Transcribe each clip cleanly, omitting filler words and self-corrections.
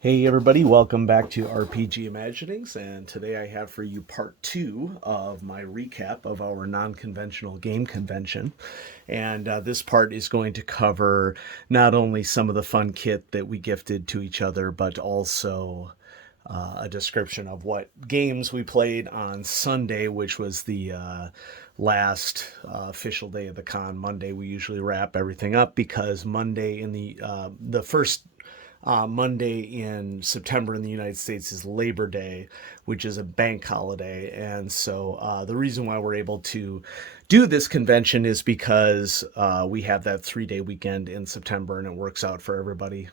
Hey everybody, welcome back to RPG Imaginings, and today I have for you part two of my recap of our non-conventional game convention. And this part is going to cover not only some of the fun kit that we gifted to each other, but also a description of what games we played on Sunday, which was the last official day of the con. Monday we usually wrap everything up because Monday in the first Monday in September in the United States is Labor Day, which is a bank holiday. And so the reason why we're able to do this convention is because we have that 3 day weekend in September and it works out for everybody.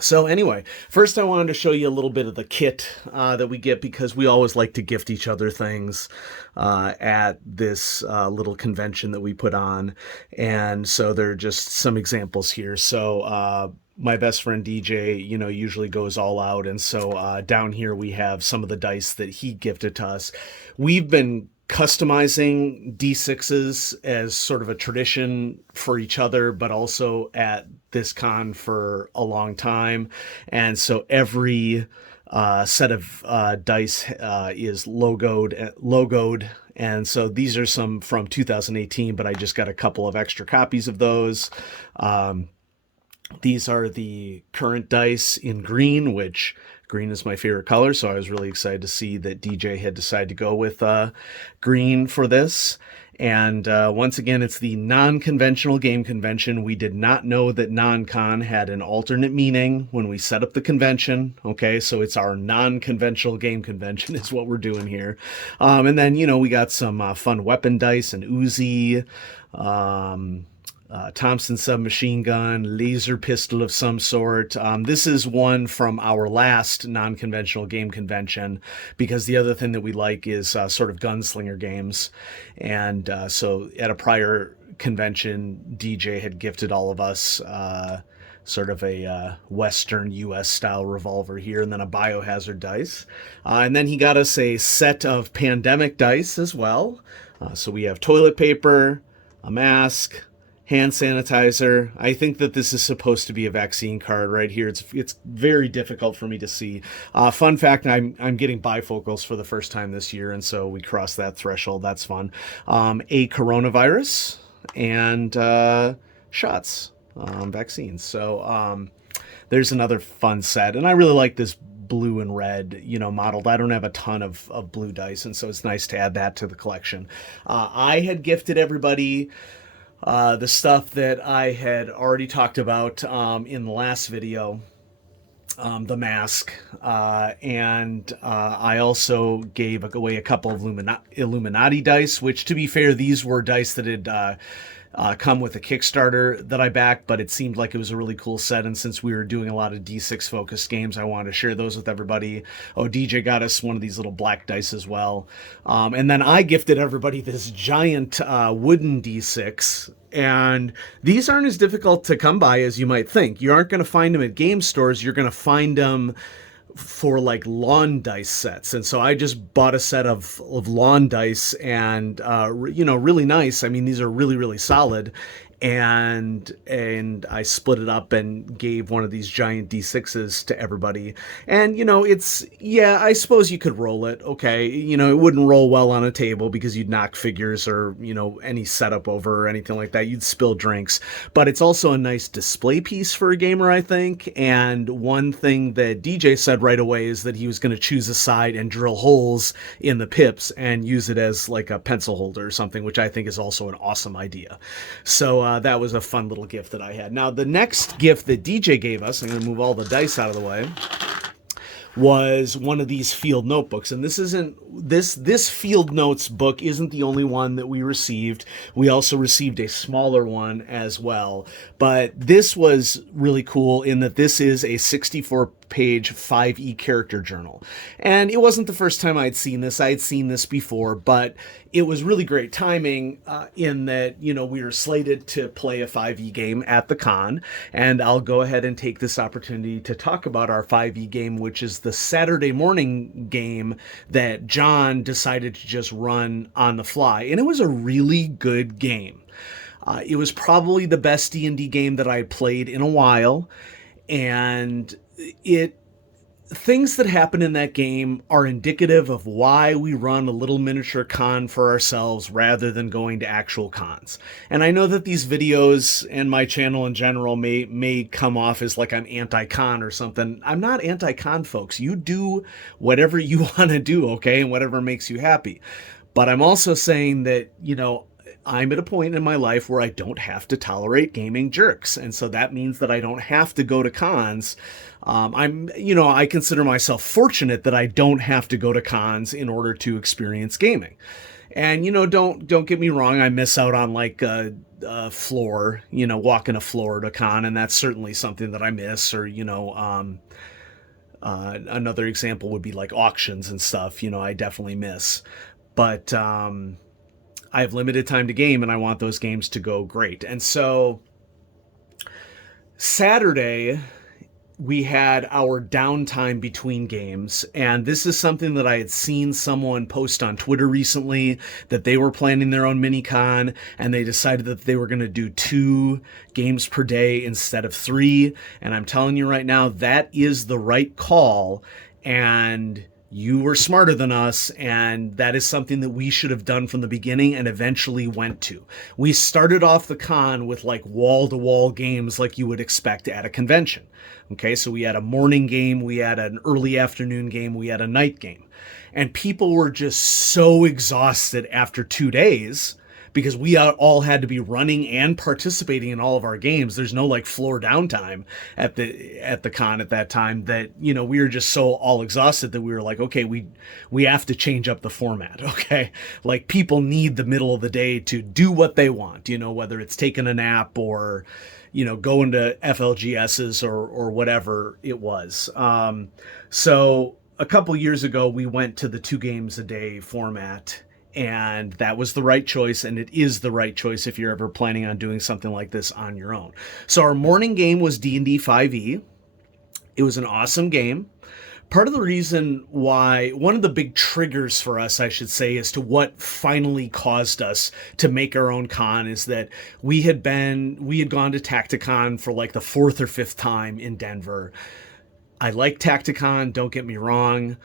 So anyway, first I wanted to show you a little bit of the kit that we get because we always like to gift each other things at this little convention that we put on. And so there are just some examples here. So my best friend DJ, usually goes all out. And so down here we have some of the dice that he gifted to us. We've been customizing D6s as sort of a tradition for each other, but also at this con for a long time. And so every set of dice is logoed. And so these are some from 2018, but I just got a couple of extra copies of those. These are the current dice in green, which green is my favorite color, so I was really excited to see that DJ had decided to go with green for this. And once again, it's the non-conventional game convention. We did not know that non-con had an alternate meaning when we set up the convention. Okay, so it's our non-conventional game convention is what we're doing here. And then, we got some fun weapon dice, an Uzi, Thompson submachine gun, laser pistol of some sort. This is one from our last non-conventional game convention because the other thing that we like is sort of gunslinger games. And so at a prior convention, DJ had gifted all of us sort of a Western U.S. style revolver here, and then a biohazard dice. And then he got us a set of pandemic dice as well. So we have toilet paper, a mask, hand sanitizer. I think that this is supposed to be a vaccine card right here. It's very difficult for me to see. Fun fact: I'm getting bifocals for the first time this year, and so we crossed that threshold. That's fun. A coronavirus and shots, vaccines. So there's another fun set, and I really like this blue and red, modeled. I don't have a ton of blue dice, and so it's nice to add that to the collection. I had gifted everybody the stuff that I had already talked about in the last video, the mask, and I also gave away a couple of Illuminati dice, which, to be fair, these were dice that had come with a Kickstarter that I backed, but it seemed like it was a really cool set, and since we were doing a lot of D6 focused games, I wanted to share those with everybody. Oh, DJ got us one of these little black dice as well. And then I gifted everybody this giant wooden D6, and these aren't as difficult to come by as you might think. You aren't going to find them at game stores. You're going to find them for like lawn dice sets, and so I just bought a set of lawn dice, and really nice. I mean, these are really solid, and I split it up and gave one of these giant D6s to everybody. And I suppose you could roll it. Okay, it wouldn't roll well on a table because you'd knock figures or any setup over or anything like that. You'd spill drinks, but it's also a nice display piece for a gamer, I think. And one thing that DJ said right away is that he was going to choose a side and drill holes in the pips and use it as like a pencil holder or something, which I think is also an awesome idea. So that was a fun little gift that I had. Now, the next gift that DJ gave us, I'm going to move all the dice out of the way, was one of these field notebooks. And this field notes book isn't the only one that we received. We also received a smaller one as well. But this was really cool in that this is a 64-page 5e character journal. And it wasn't the first time I'd seen this. I had seen this before, but it was really great timing in that, we were slated to play a 5e game at the con. And I'll go ahead and take this opportunity to talk about our 5e game, which is the Saturday morning game that John decided to just run on the fly. And it was a really good game. It was probably the best D&D game that I played in a while. And it things that happen in that game are indicative of why we run a little miniature con for ourselves rather than going to actual cons. And I know that these videos and my channel in general may come off as like I'm anti-con or something. I'm not anti-con, folks. You do whatever you want to do, okay, and whatever makes you happy. But I'm also saying that, I'm at a point in my life where I don't have to tolerate gaming jerks. And so that means that I don't have to go to cons. I consider myself fortunate that I don't have to go to cons in order to experience gaming. And, don't get me wrong. I miss out on like a floor, walking a floor at a con. And that's certainly something that I miss. Or, another example would be like auctions and stuff, I definitely miss. But, I have limited time to game and I want those games to go great. And so Saturday, we had our downtime between games. And this is something that I had seen someone post on Twitter recently, that they were planning their own mini con and they decided that they were going to do 2 games per day instead of 3. And I'm telling you right now, that is the right call. And you were smarter than us, and that is something that we should have done from the beginning and eventually went to. We started off the con with like wall-to-wall games like you would expect at a convention. Okay, so we had a morning game, we had an early afternoon game, we had a night game. And people were just so exhausted after 2 days because we all had to be running and participating in all of our games. There's no like floor downtime at the con at that time, that, we were just so all exhausted that we were like, okay, we have to change up the format. Okay. Like people need the middle of the day to do what they want, whether it's taking a nap or, going to FLGSs or whatever it was. So a couple years ago, we went to the 2 games a day format. And that was the right choice, and it is the right choice if you're ever planning on doing something like this on your own. So our morning game was D&D 5e. It was an awesome game. Part of the reason why, one of the big triggers for us, I should say, as to what finally caused us to make our own con is that we had gone to Tacticon for like the 4th or 5th time in Denver. I like Tacticon, don't get me wrong.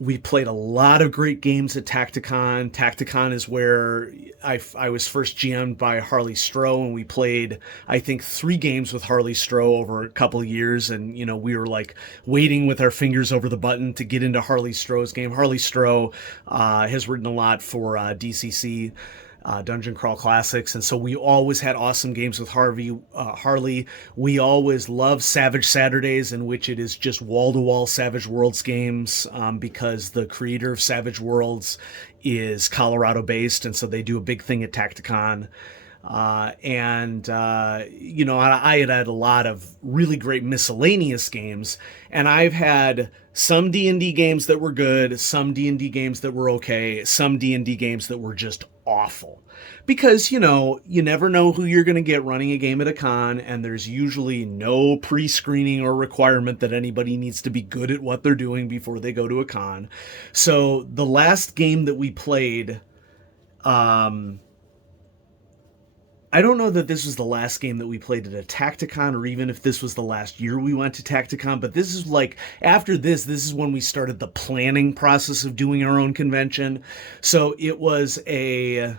We played a lot of great games at Tacticon. Tacticon is where I was first GM'd by Harley Stroh, and we played, I think, 3 games with Harley Stroh over a couple of years. And, we were like waiting with our fingers over the button to get into Harley Stroh's game. Harley Stroh has written a lot for DCC. Dungeon Crawl Classics, and so we always had awesome games with Harley. We always love Savage Saturdays, in which it is just wall-to-wall Savage Worlds games, because the creator of Savage Worlds is Colorado-based, and so they do a big thing at Tacticon. I had a lot of really great miscellaneous games, and I've had some D&D games that were good, some D&D games that were okay, some D&D games that were just awful. Because, you never know who you're going to get running a game at a con, and there's usually no pre-screening or requirement that anybody needs to be good at what they're doing before they go to a con. So the last game that we played, I don't know that this was the last game that we played at a Tacticon, or even if this was the last year we went to Tacticon, but this is like, after this is when we started the planning process of doing our own convention. So it wasn't even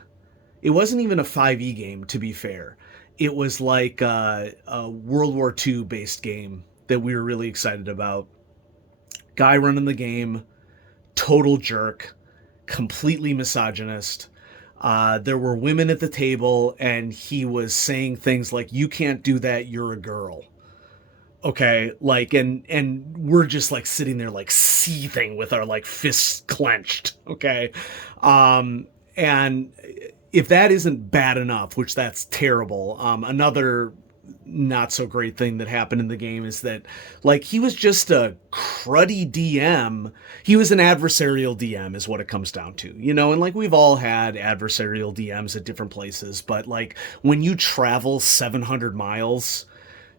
a 5e game, to be fair. It was like a World War II based game that we were really excited about. Guy running the game, total jerk, completely misogynist. There were women at the table, and he was saying things like, "You can't do that, you're a girl." Okay, like, and we're just like sitting there like seething with our like fists clenched. Okay. And if that isn't bad enough, which that's terrible, another not so great thing that happened in the game is that, like, he was just a cruddy DM. He was an adversarial DM is what it comes down to, and like, we've all had adversarial DMs at different places, but like, when you travel 700 miles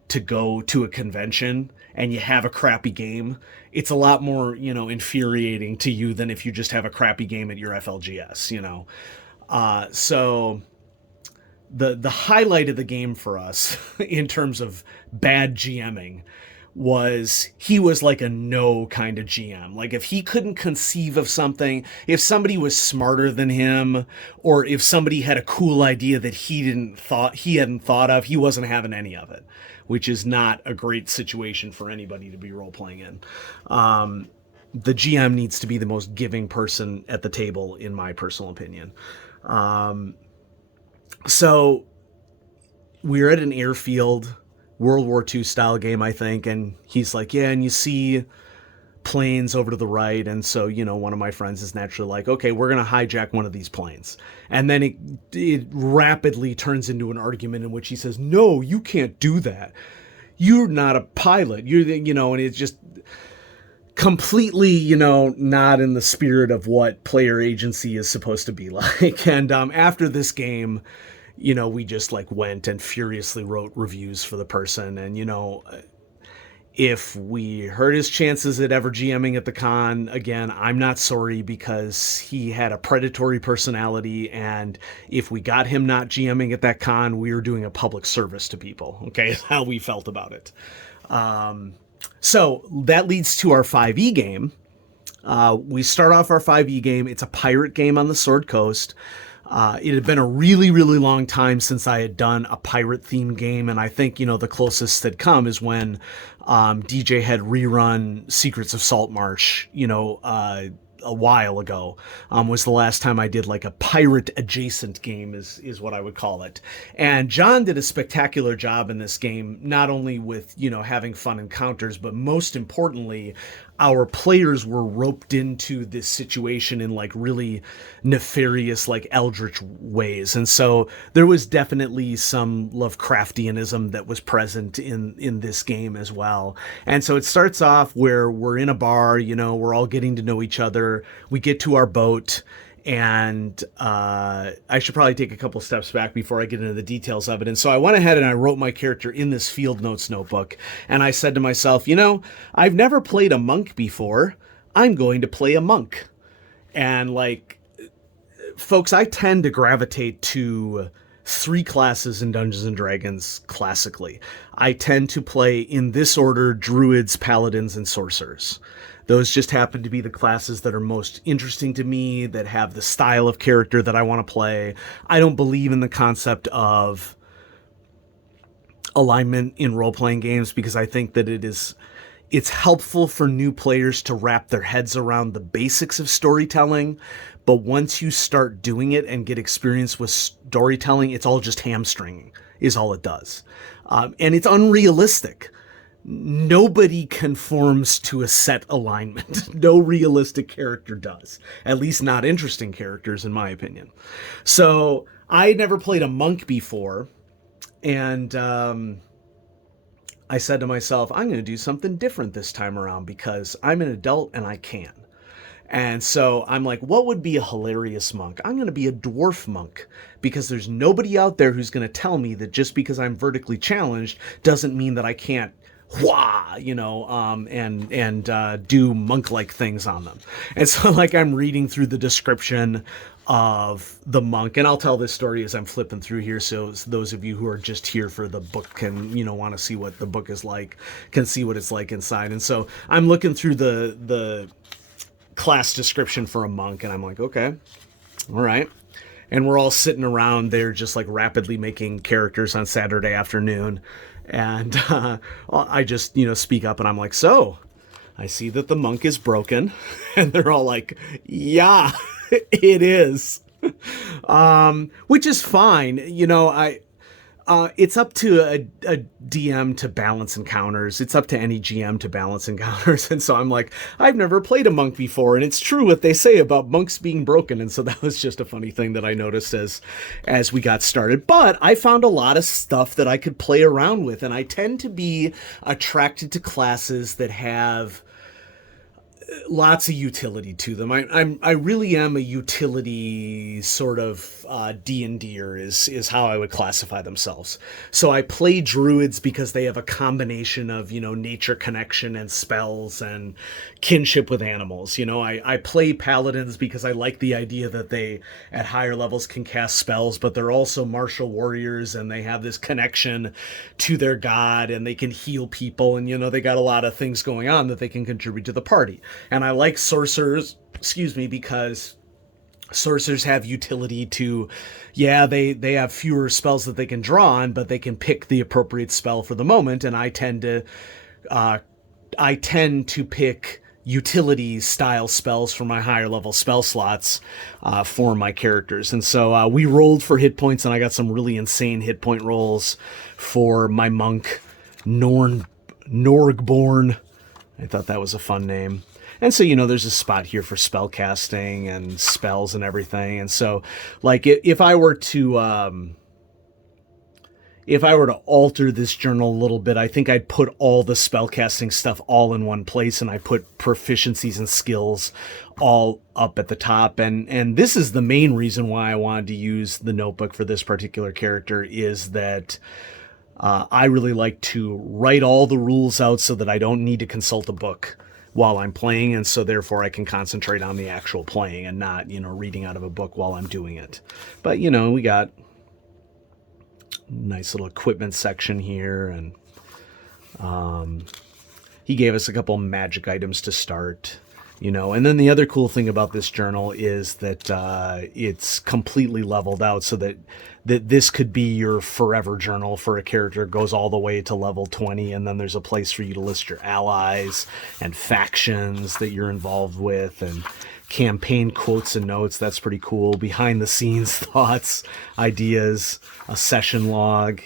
to go to a convention and you have a crappy game, it's a lot more, infuriating to you than if you just have a crappy game at your FLGS, so the highlight of the game for us in terms of bad GMing was he was like a no kind of GM. Like if he couldn't conceive of something, if somebody was smarter than him, or if somebody had a cool idea that he hadn't thought of, he wasn't having any of it, which is not a great situation for anybody to be role playing in. The GM needs to be the most giving person at the table, in my personal opinion. So we're at an airfield, World War II style game, I think. And he's like, yeah, and you see planes over to the right. And so, one of my friends is naturally like, okay, we're going to hijack one of these planes. And then it rapidly turns into an argument in which he says, no, you can't do that. You're not a pilot. And it's just completely, not in the spirit of what player agency is supposed to be like. And after this game, we just like went and furiously wrote reviews for the person. And, if we hurt his chances at ever GMing at the con again, I'm not sorry, because he had a predatory personality. And if we got him not GMing at that con, we were doing a public service to people. Okay. Is how we felt about it. So that leads to our 5e game. We start off our 5e game. It's a pirate game on the Sword Coast. It had been a really, really long time since I had done a pirate-themed game, and I think, the closest that come is when DJ had rerun Secrets of Saltmarsh, a while ago, was the last time I did like a pirate adjacent game is what I would call it. And John did a spectacular job in this game, not only with, having fun encounters, but most importantly, our players were roped into this situation in like really nefarious, like eldritch ways. And so there was definitely some Lovecraftianism that was present in this game as well. And so it starts off where we're in a bar, we're all getting to know each other. We get to our boat, and I should probably take a couple steps back before I get into the details of it. And so I went ahead and I wrote my character in this field notes notebook, and I said to myself, I've never played a monk before. I'm going to play a monk. And like, folks, I tend to gravitate to 3 classes in Dungeons and Dragons classically. I tend to play in this order: druids, paladins, and sorcerers. Those just happen to be the classes that are most interesting to me, that have the style of character that I want to play. I don't believe in the concept of alignment in role-playing games, because I think that it's helpful for new players to wrap their heads around the basics of storytelling. But once you start doing it and get experience with storytelling, it's all just hamstringing, is all it does. And it's unrealistic. Nobody conforms to a set alignment. No realistic character does. At least not interesting characters, in my opinion. So I had never played a monk before, and I said to myself, I'm going to do something different this time around, because I'm an adult and I can. And so I'm like, what would be a hilarious monk? I'm going to be a dwarf monk, because there's nobody out there who's going to tell me that just because I'm vertically challenged doesn't mean that I can't do monk-like things on them. And so like I'm reading through the description of the monk, and I'll tell this story as I'm flipping through here, so those of you who are just here for the book can, want to see what the book is like, can see what it's like inside. And so I'm looking through the class description for a monk, and I'm like, okay, all right. And we're all sitting around there just like rapidly making characters on Saturday afternoon. And I just, speak up, and I'm like, so I see that the monk is broken. And they're all like, yeah, it is. Which is fine. It's up to a DM to balance encounters. It's up to any GM to balance encounters. And so I'm like, I've never played a monk before, and it's true what they say about monks being broken. And so that was just a funny thing that I noticed as we got started. But I found a lot of stuff that I could play around with, and I tend to be attracted to classes that have Lots of utility to them. I really am a utility sort of D&Der is how I would classify themselves. So I play druids because they have a combination of, nature connection and spells and kinship with animals. I play paladins because I like the idea that they at higher levels can cast spells, but they're also martial warriors and they have this connection to their god and they can heal people, and they got a lot of things going on that they can contribute to the party. And I like sorcerers, because sorcerers have utility to, they have fewer spells that they can draw on, but they can pick the appropriate spell for the moment. And I tend to pick utility style spells for my higher level spell slots for my characters. And so we rolled for hit points, and I got some really insane hit point rolls for my monk, Norgborn. I thought that was a fun name. And so, there's a spot here for spell casting and spells and everything. And so, like, if I were to alter this journal a little bit, I think I'd put all the spellcasting stuff all in one place, and I put proficiencies and skills all up at the top. And this is the main reason why I wanted to use the notebook for this particular character, is that I really like to write all the rules out so that I don't need to consult a book while I'm playing, and so therefore I can concentrate on the actual playing and not, reading out of a book while I'm doing it. But, we got nice little equipment section here, and he gave us a couple magic items to start, and then the other cool thing about this journal is that it's completely leveled out, so that this could be your forever journal for a character. It goes all the way to level 20, and then there's a place for you to list your allies and factions that you're involved with, and campaign quotes and notes. That's pretty cool. Behind the scenes thoughts, ideas, a session log,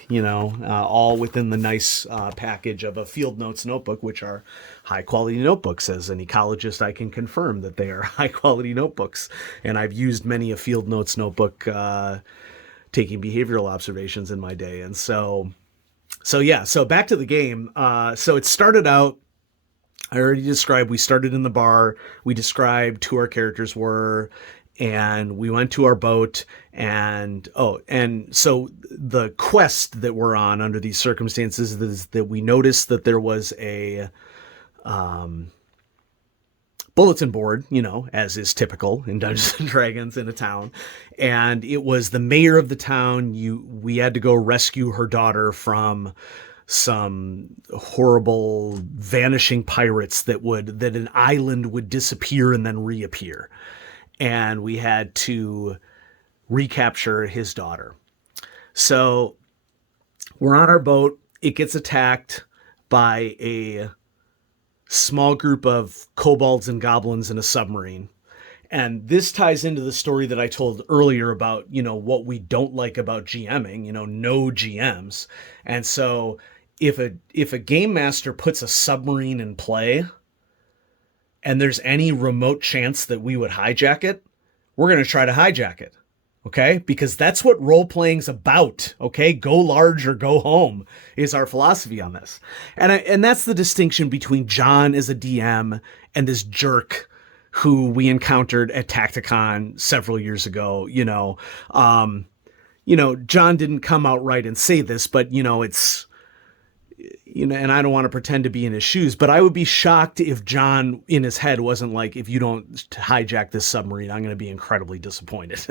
all within the nice package of a field notes notebook, which are high quality notebooks. As an ecologist, I can confirm that they are high quality notebooks. And I've used many a field notes notebook taking behavioral observations in my day. And so back to the game. So it started out, I already described, we started in the bar, we described who our characters were, and we went to our boat, and so the quest that we're on under these circumstances is that we noticed that there was a bulletin board, as is typical in Dungeons and Dragons in a town, and it was the mayor of the town. We had to go rescue her daughter from some horrible vanishing pirates that an island would disappear and then reappear. And we had to recapture his daughter. So we're on our boat. It gets attacked by a small group of kobolds and goblins in a submarine. And this ties into the story that I told earlier about, what we don't like about GMing, no GMs. And so if a game master puts a submarine in play and there's any remote chance that we would hijack it, we're going to try to hijack it. Okay? Because that's what role-playing's about. Okay? Go large or go home is our philosophy on this. And that's the distinction between John as a DM and this jerk who we encountered at Tacticon several years ago. John didn't come out right and say this, but it's, and I don't want to pretend to be in his shoes, but I would be shocked if John in his head wasn't like, if you don't hijack this submarine, I'm going to be incredibly disappointed,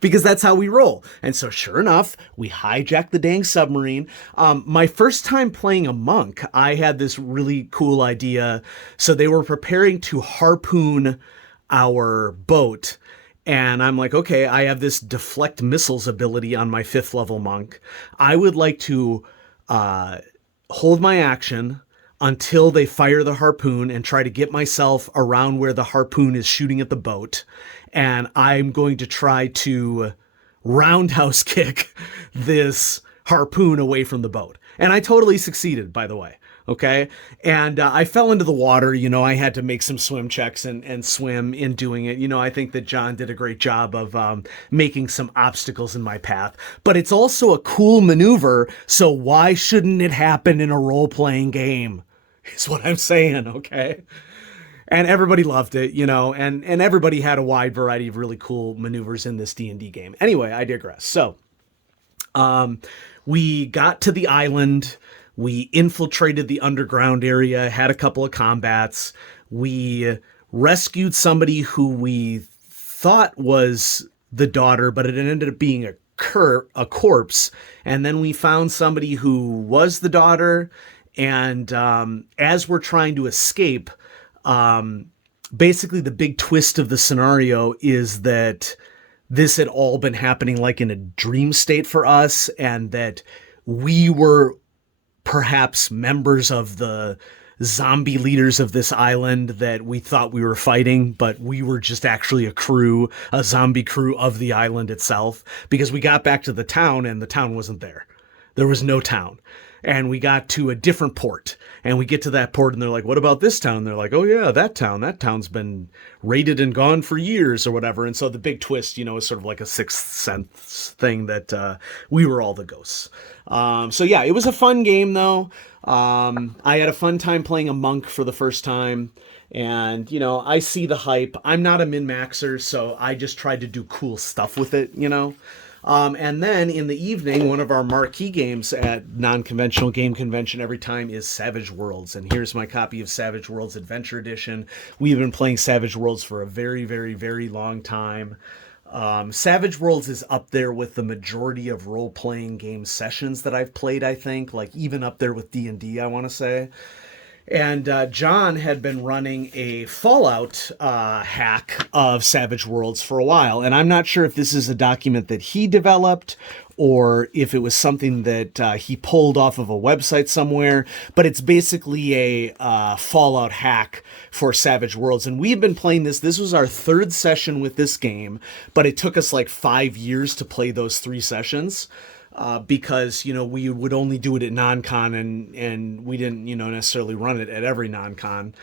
because that's how we roll. And so sure enough, we hijacked the dang submarine. My first time playing a monk, I had this really cool idea. So they were preparing to harpoon our boat. And I'm like, okay, I have this deflect missiles ability on my 5th level monk. I would like to hold my action until they fire the harpoon and try to get myself around where the harpoon is shooting at the boat. And I'm going to try to roundhouse kick this harpoon away from the boat. And I totally succeeded, by the way. Okay. And I fell into the water. I had to make some swim checks and swim in doing it. I think that John did a great job of making some obstacles in my path. But it's also a cool maneuver. So why shouldn't it happen in a role-playing game? Is what I'm saying. Okay. and everybody loved it, and everybody had a wide variety of really cool maneuvers in this D&D game. Anyway, I digress. So we got to the island. We infiltrated the underground area, had a couple of combats. We rescued somebody who we thought was the daughter, but it ended up being a corpse. And then we found somebody who was the daughter. And as we're trying to escape, basically the big twist of the scenario is that this had all been happening like in a dream state for us, and that we were perhaps members of the zombie leaders of this island that we thought we were fighting, but we were just actually a zombie crew of the island itself, because we got back to the town and the town wasn't there. There was no town. And we got to a different port, and we get to that port and they're like, what about this town? And they're like, oh yeah, that town's been raided and gone for years or whatever. And so the big twist, is sort of like a Sixth Sense thing that we were all the ghosts. So yeah, it was a fun game though. I had a fun time playing a monk for the first time. And, I see the hype. I'm not a min-maxer, so I just tried to do cool stuff with it, And then in the evening, one of our marquee games at Non-Conventional Game Convention every time is Savage Worlds. And here's my copy of Savage Worlds Adventure Edition. We've been playing Savage Worlds for a very, very, very long time. Savage Worlds is up there with the majority of role-playing game sessions that I've played, I think. Like even up there with D&D, I want to say. And John had been running a Fallout hack of Savage Worlds for a while. And I'm not sure if this is a document that he developed or if it was something that he pulled off of a website somewhere. But it's basically a Fallout hack for Savage Worlds. And we've been playing this. This was our third session with this game, but it took us like 5 years to play those 3 sessions. Because, we would only do it at non-con and we didn't, necessarily run it at every non-con.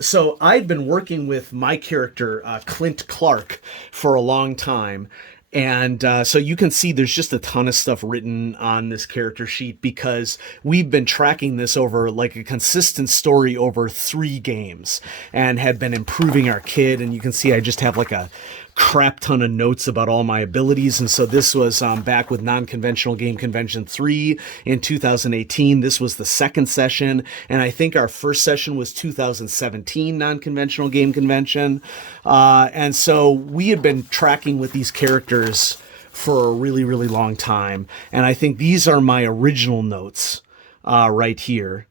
So I'd been working with my character, Clint Clark, for a long time. And so you can see there's just a ton of stuff written on this character sheet because we've been tracking this over like a consistent story over 3 games and had been improving our kid. And you can see I just have like a crap ton of notes about all my abilities. And so this was back with Non-Conventional Game Convention 3 in 2018. This was the second session. And I think our first session was 2017 Non-Conventional Game Convention. And so we had been tracking with these characters for a really, really long time. And I think these are my original notes right here.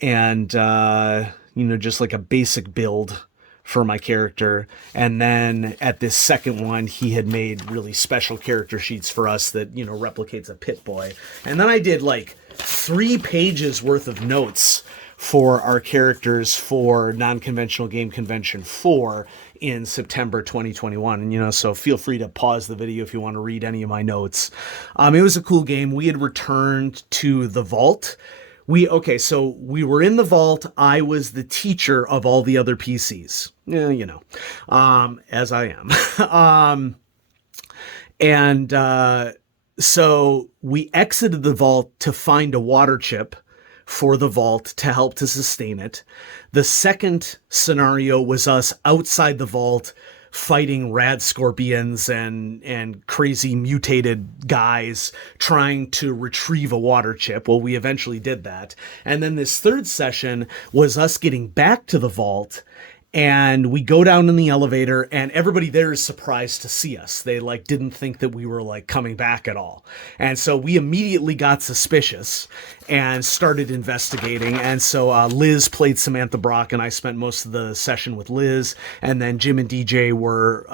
And, just like a basic build for my character. And then at this second one, he had made really special character sheets for us that, replicates a Pit Boy. And then I did like 3 pages worth of notes for our characters for Non-Conventional Game Convention 4 in September 2021. And, so feel free to pause the video if you want to read any of my notes. It was a cool game. We had returned to the vault. So we were in the vault. I was the teacher of all the other PCs. Yeah, as I am. So we exited the vault to find a water chip for the vault to help to sustain it. The second scenario was us outside the vault fighting rad scorpions and crazy mutated guys trying to retrieve a water chip. Well, we eventually did that. And then this third session was us getting back to the vault, and we go down in the elevator and everybody there is surprised to see us. They didn't think that we were coming back at all. And so we immediately got suspicious and started investigating. And so Liz played Samantha Brock and I spent most of the session with Liz. And then Jim and DJ were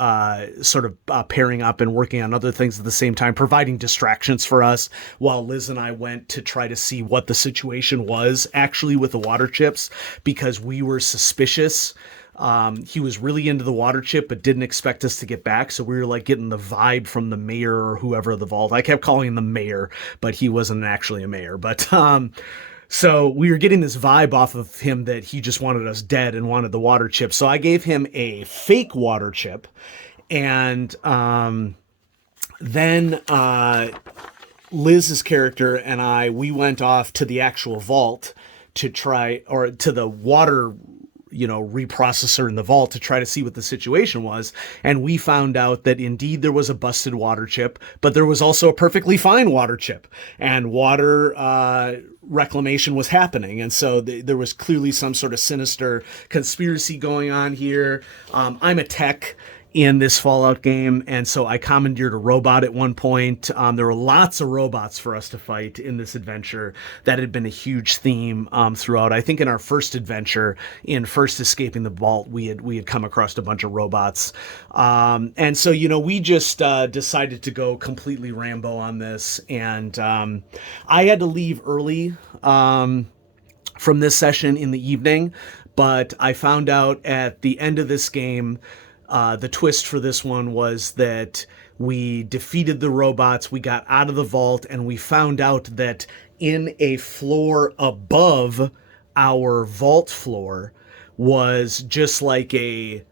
sort of pairing up and working on other things at the same time, providing distractions for us while Liz and I went to try to see what the situation was actually with the water chips, because we were suspicious. He was really into the water chip, but didn't expect us to get back. So we were getting the vibe from the mayor or whoever of the vault. I kept calling him the mayor, but he wasn't actually a mayor. But so we were getting this vibe off of him that he just wanted us dead and wanted the water chip. So I gave him a fake water chip. And then Liz's character and we went off to the actual vault to try, or to the water reprocessor in the vault to try to see what the situation was. And we found out that indeed there was a busted water chip, but there was also a perfectly fine water chip, and water reclamation was happening. And so there was clearly some sort of sinister conspiracy going on here. I'm a tech in this Fallout game, and so I commandeered a robot at one point. There were lots of robots for us to fight in this adventure. That had been a huge theme throughout. I think in our first adventure, in first escaping the vault, we had come across a bunch of robots, and so we just decided to go completely Rambo on this, and I had to leave early from this session in the evening, but I found out at the end of this game. The twist for this one was that we defeated the robots, we got out of the vault, and we found out that in a floor above our vault floor was just like a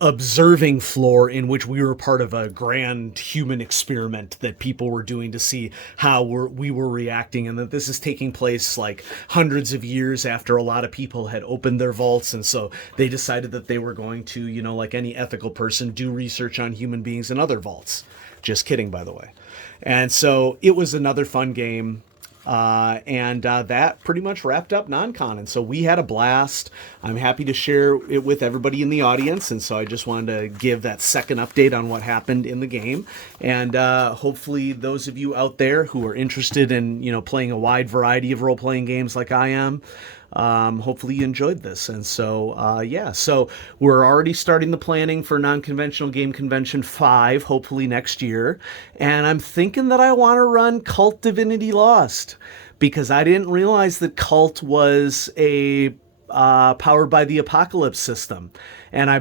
observing floor in which we were part of a grand human experiment that people were doing to see how we were reacting, and that this is taking place like hundreds of years after a lot of people had opened their vaults. And so they decided that they were going to, like any ethical person, do research on human beings in other vaults. Just kidding, by the way. And so it was another fun game. And that pretty much wrapped up non-con. And so we had a blast. I'm happy to share it with everybody in the audience. And so I just wanted to give that second update on what happened in the game. And hopefully those of you out there who are interested in, playing a wide variety of role-playing games like I am, hopefully you enjoyed this. And so, so we're already starting the planning for Non-Conventional Game Convention 5, hopefully next year. And I'm thinking that I want to run Cult Divinity Lost, because I didn't realize that Cult was a Powered by the Apocalypse system. And I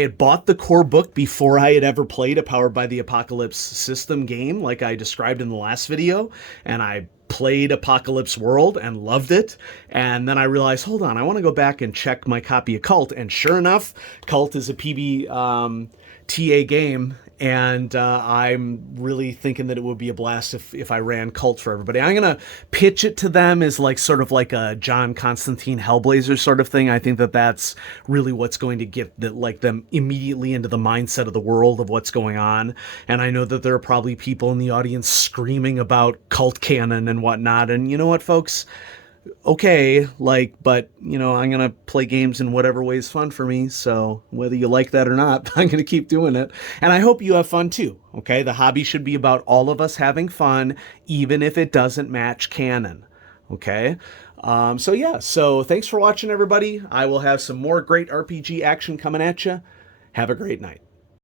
had bought the core book before I had ever played a Powered by the Apocalypse system game, like I described in the last video. And I played Apocalypse World and loved it. And then I realized, hold on, I want to go back and check my copy of Cult. And sure enough, Cult is a PBTA game. And I'm really thinking that it would be a blast if I ran Cult for everybody. I'm going to pitch it to them as sort of like a John Constantine Hellblazer sort of thing. I think that that's really what's going to get them immediately into the mindset of the world of what's going on. And I know that there are probably people in the audience screaming about Cult canon and whatnot. And you know what, folks? Okay, but I'm gonna play games in whatever way is fun for me, so whether you like that or not, I'm gonna keep doing it. And I hope you have fun too. Okay, the hobby should be about all of us having fun, even if it doesn't match canon. Okay, so thanks for watching, everybody. I will have some more great RPG action coming at you. Have a great night.